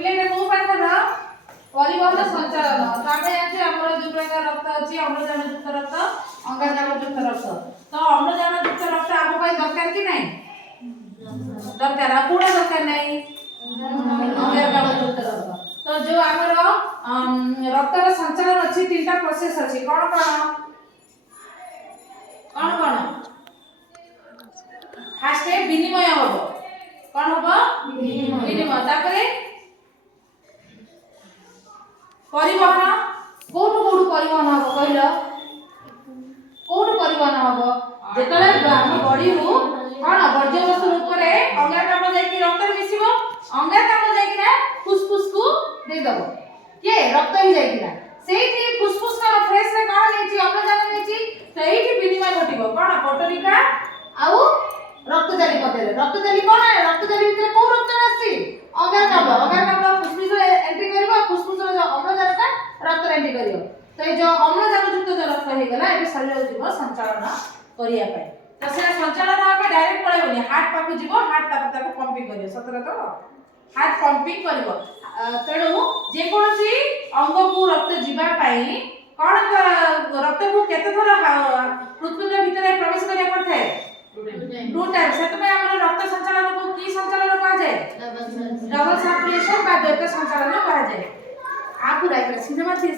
पिले को पाठर परिवहन संचालन तो आगे जाचे हमर दु प्रकार रक्त अछि अम्लजान युक्त रक्त अंगारकाम्ल युक्त रक्त तो अम्लजान युक्त रक्त आगो पाई दरकार कि नहीं दरकार पूरा दरकार नहीं अंगारकाम्ल युक्त रक्त तो जो हमर रक्त रो संचालन अछि तीनटा प्रोसेस अछि कोन फास्ट विनिमय होबो कोन होबो विनिमय तापरे परिवहन कोठु परिवहन होबो कहलो कोठु परिवहन होबो जेतले हम बॉडी रु कोन वर्ज्य वस्तु रूप रे अंगारकाम्ल जाई कि रक्त रे मिसिबो अंगारकाम्ल जाई कि ना फुसफुस को दे दबो के रक्त ही जाई कि ना सेठी फुसफुस का फ्रेश रे कोन नेची अम्लजान नेची सेठी विनिमय घटिबो कोन पटरिका आउ रक्त जाली कोन है रक्त जाली भितर को रक्त आसी अंगारकाम्ल फुसफुस रे एंट्री करबो फुसफुस रे जो अम्लजान का रक्त रे एंट्री करियो तो ये जो अम्लजान युक्त जो रक्त हे गला एबे शरीर जीव संचालन करिया पाए तो से संचालन आके डायरेक्ट पळेबोनी हार्ट पाकु जीव हार्ट ताको पंपिंग करियो सतरा तो हार्ट पंपिंग करबो तेणु जे कोनसी अंग को रक्त जीवा पाई कोन रक्त को केते थरा पृथ्वी भीतर प्रवेश करिया पड़थाय टू टाइम सेतमे हमर रक्त संचालन को की संचालन कहा जाय डबल सर्कुलेशन का द्वैत संचालन कहा जाय आपु राइट सिनेमा थी